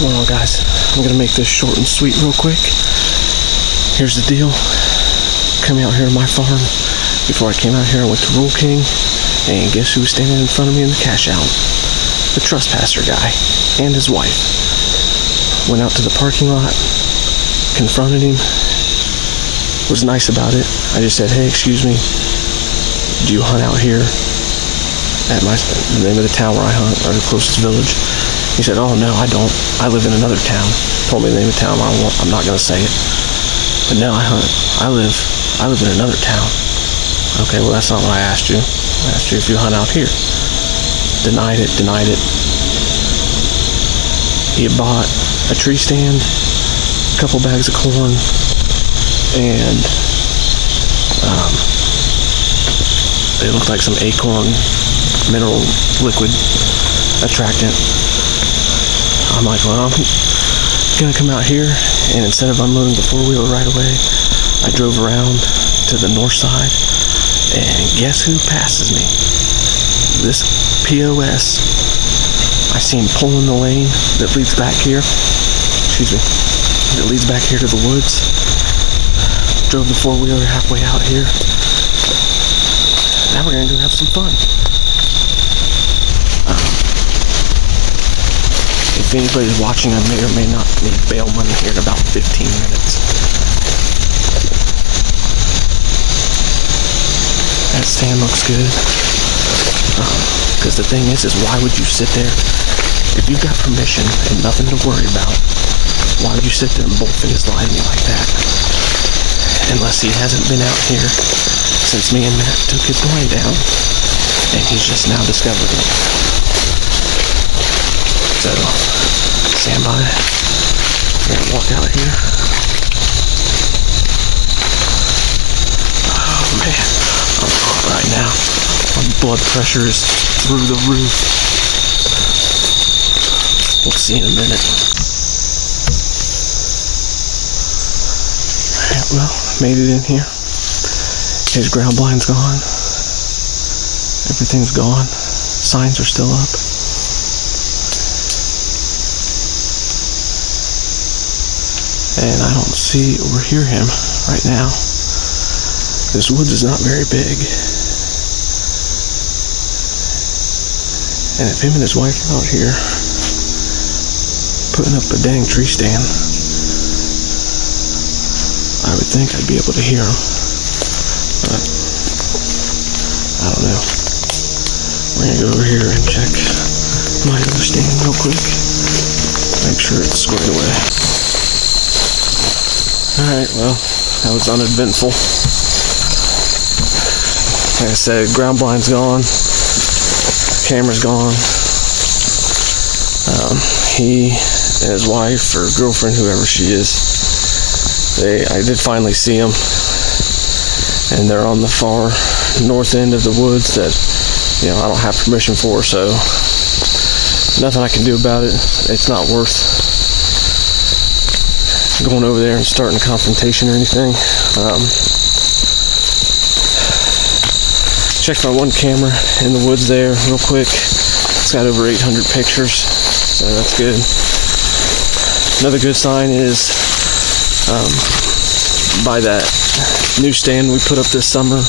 What's going on, guys? I'm gonna make this short and sweet real quick. Here's the deal. Coming out here to my farm. Before I came out here, I went to Rule King, and guess who was standing in front of me in the cash out? The trespasser guy and his wife. Went out to the parking lot, confronted him, was nice about it. I just said, hey, excuse me, do you hunt out here at the name of the town where I hunt, or the closest village? He said, oh no, I don't. I live in another town. Told me the name of the town. I'm not gonna say it. But no, I hunt. I live in another town. Okay, well that's not what I asked you. I asked you if you hunt out here. Denied it. He had bought a tree stand, a couple bags of corn, and it looked like some acorn mineral liquid attractant. I'm like, well, I'm gonna come out here, and instead of unloading the four-wheeler right away, I drove around to the north side, and guess who passes me? This POS. I see him pulling the lane that leads back here. That leads back here to the woods. Drove the four-wheeler halfway out here. Now we're gonna go have some fun. If anybody's watching, I may or may not need bail money here in about 15 minutes. That stand looks good. Because the thing is why would you sit there? If you've got permission and nothing to worry about, why would you sit there and bold-faced lie to me like that? Unless he hasn't been out here since me and Matt took his blind down, and he's just now discovered it. So, stand by. We're gonna walk out here. Oh man, I'm hot right now. My blood pressure is through the roof. We'll see in a minute. Alright, well, made it in here. His ground blind's gone. Everything's gone. Signs are still up. And I don't see or hear him right now. This woods is not very big. And if him and his wife are out here putting up a dang tree stand, I would think I'd be able to hear him. But I don't know. We're gonna go over here and check my other stand real quick. Make sure it's squared away. Alright, well, that was uneventful. Like I said, ground blind's gone. Camera's gone. He and his wife or girlfriend, whoever she is, I did finally see them. And they're on the far north end of the woods that, I don't have permission for, so nothing I can do about it. It's not worth going over there and starting a confrontation or anything. Checked my one camera in the woods there real quick. It's got over 800 pictures, so that's good. Another good sign is by that newsstand we put up this summer,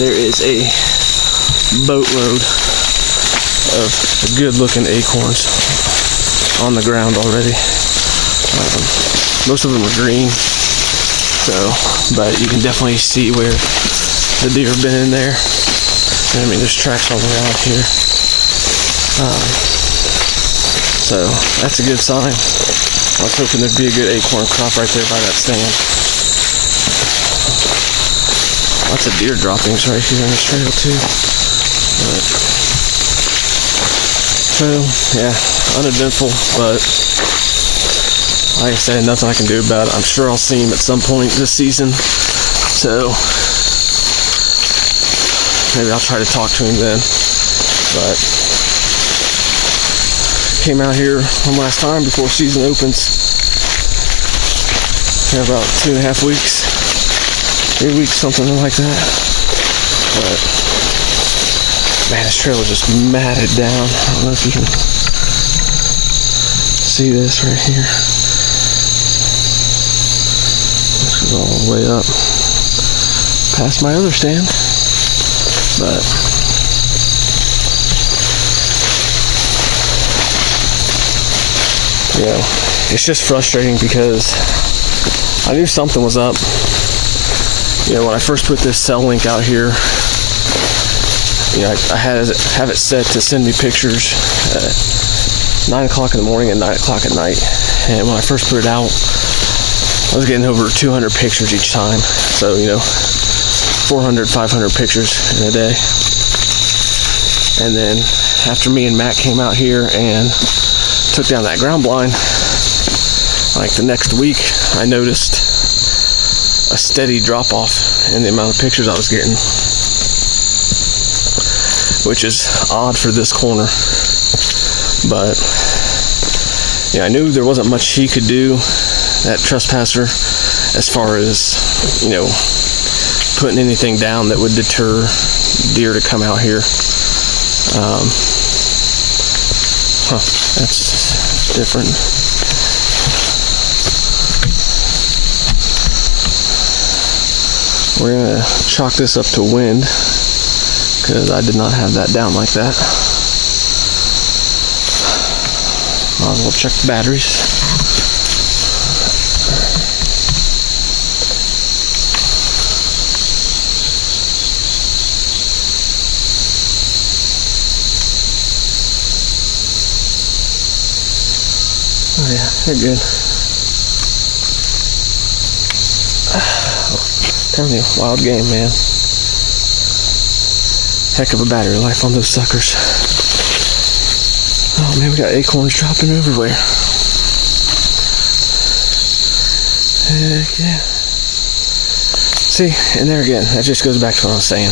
there is a boatload of good looking acorns on the ground already. Most of them are green, but you can definitely see where the deer have been in there. And, there's tracks all around here. So that's a good sign. I was hoping there'd be a good acorn crop right there by that stand. Lots of deer droppings right here on this trail too. So yeah, uneventful, but like I said, nothing I can do about it. I'm sure I'll see him at some point this season, so maybe I'll try to talk to him then. But came out here one last time before season opens. In about 2.5 weeks, 3 weeks, something like that. But man, this trail is just matted down. I don't know if you can see this right here. This is all the way up past my other stand. But you know, it's just frustrating because I knew something was up. You know, when I first put this cell link out here, you know, I have it set to send me pictures at 9 o'clock in the morning and 9 o'clock at night. And when I first put it out, I was getting over 200 pictures each time. So, you know, 400, 500 pictures in a day. And then after me and Matt came out here and took down that ground blind, like the next week, I noticed a steady drop off in the amount of pictures I was getting, which is odd for this corner. But yeah, I knew there wasn't much he could do, that trespasser, as far as, you know, putting anything down that would deter deer to come out here. That's different. We're gonna chalk this up to wind because I did not have that down like that. Might as well check the batteries. Oh yeah, they're good. Telling you, wild game, man. Heck of a battery life on those suckers. Oh man, we got acorns dropping everywhere. Heck yeah. See, and there again, that just goes back to what I was saying.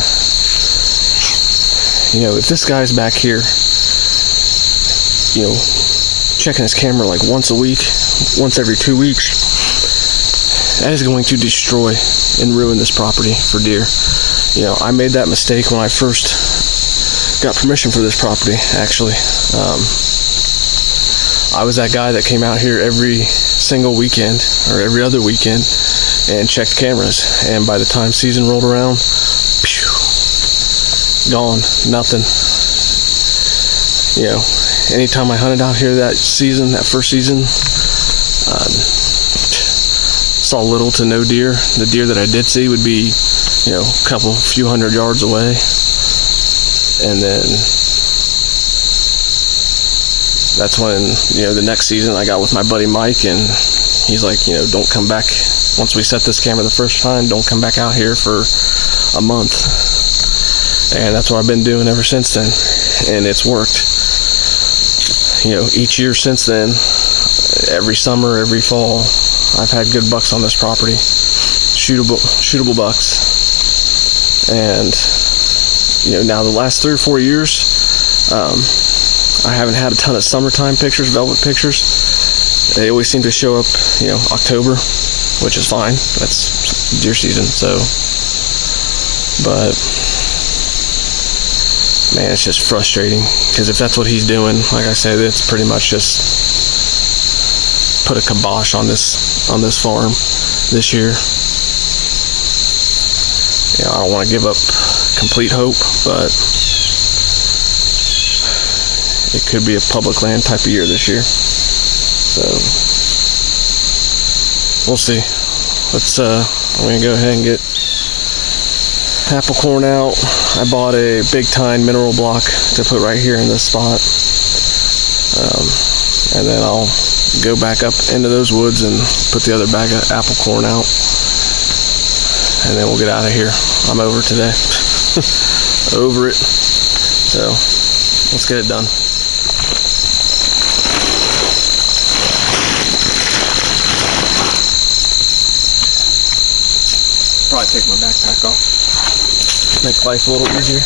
You know, if this guy's back here, you know, checking his camera like once a week, once every 2 weeks, that is going to destroy and ruin this property for deer. You know, I made that mistake when I first got permission for this property, actually. I was that guy that came out here every single weekend or every other weekend and checked cameras, and by the time season rolled around, phew, gone, nothing. You know, anytime I hunted out here that season, that first season, saw little to no deer. The deer that I did see would be, you know, a few hundred yards away. And then that's when, you know, the next season I got with my buddy Mike, and he's like, you know, don't come back. Once we set this camera the first time, don't come back out here for a month. And that's what I've been doing ever since then. And it's worked. You know, each year since then, every summer, every fall, I've had good bucks on this property, shootable bucks. And you know, now the last 3 or 4 years, I haven't had a ton of summertime pictures, velvet pictures. They always seem to show up, you know, October, which is fine. That's deer season. So, but man, it's just frustrating because if that's what he's doing, like I said, it's pretty much just put a kibosh on this farm this year. You know, I don't want to give up complete hope, but it could be a public land type of year this year. So we'll see. I'm gonna go ahead and get apple corn out. I bought a big tine mineral block to put right here in this spot, and then I'll go back up into those woods and put the other bag of apple corn out, and then we'll get out of here. I'm over today. Over it. So let's get it done. Probably take my backpack off. Make life a little easier.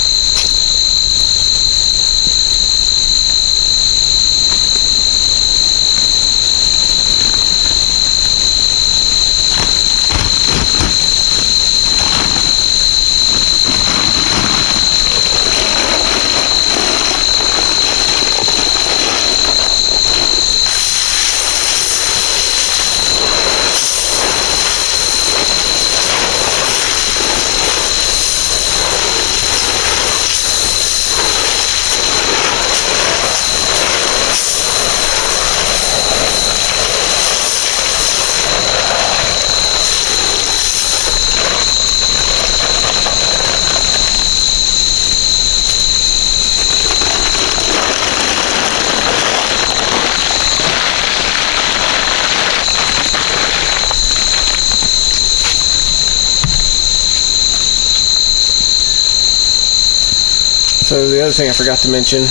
other thing I forgot to mention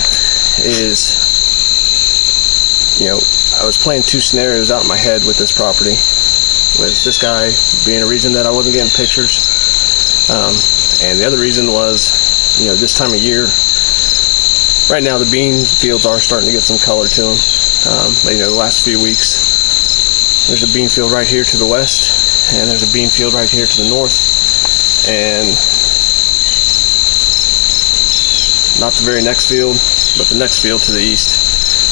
is, I was playing two scenarios out in my head with this property, with this guy being a reason that I wasn't getting pictures, and the other reason was, this time of year, right now the bean fields are starting to get some color to them. The last few weeks, there's a bean field right here to the west, and there's a bean field right here to the north, and not the very next field, but the next field to the east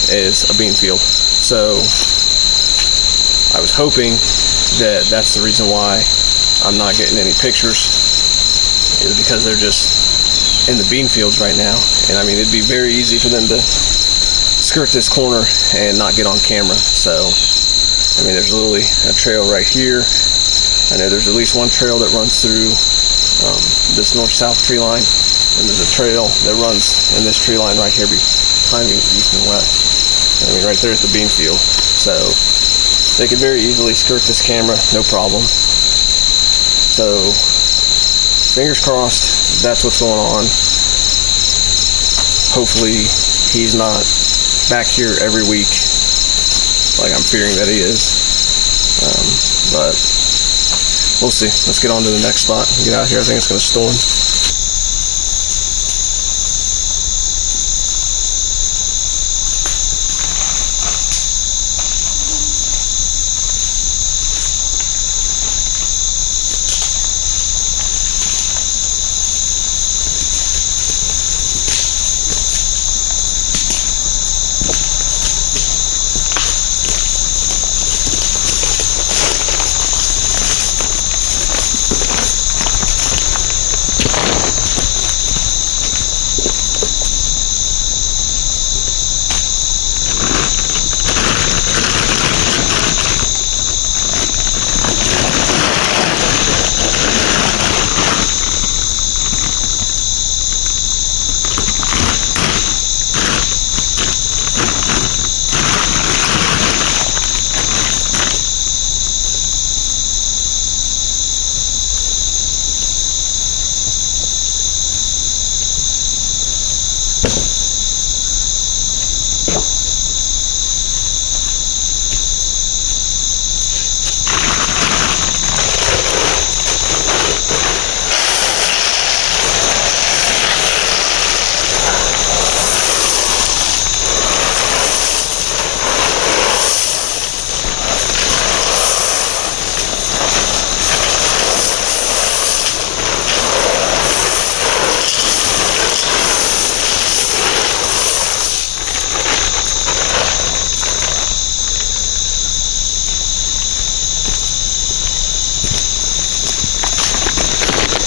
is a bean field. So I was hoping that that's the reason why I'm not getting any pictures, is because they're just in the bean fields right now. And I mean, it'd be very easy for them to skirt this corner and not get on camera. So, I mean, there's literally a trail right here. I know there's at least one trail that runs through this north-south tree line, and there's a trail that runs in this tree line right here behind me, east and west. I mean, right there's the bean field. So they could very easily skirt this camera, no problem. So fingers crossed, that's what's going on. Hopefully he's not back here every week like I'm fearing that he is. But we'll see. Let's get on to the next spot and get out of here. I think it's going to storm.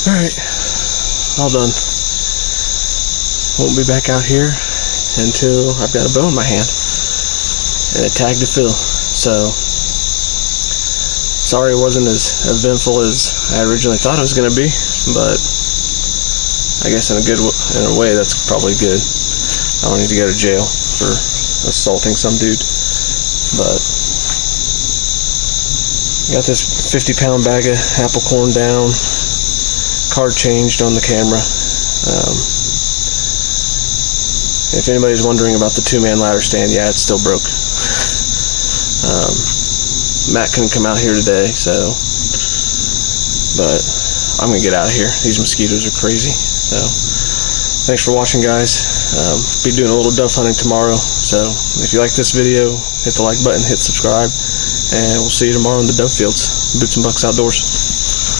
Alright, all done. Won't be back out here until I've got a bow in my hand and a tag to fill. So, sorry it wasn't as eventful as I originally thought it was going to be, but I guess in a way that's probably good. I don't need to go to jail for assaulting some dude. But got this 50-pound bag of apple corn down. Card changed on the camera. If anybody's wondering about the 2-man ladder stand, yeah, it's still broke. Matt couldn't come out here today, so, but I'm gonna get out of here. These mosquitoes are crazy. So thanks for watching, guys. Be doing a little dove hunting tomorrow, so if you like this video, hit the like button, hit subscribe, and we'll see you tomorrow in the dove fields. Boots and Bucks Outdoors.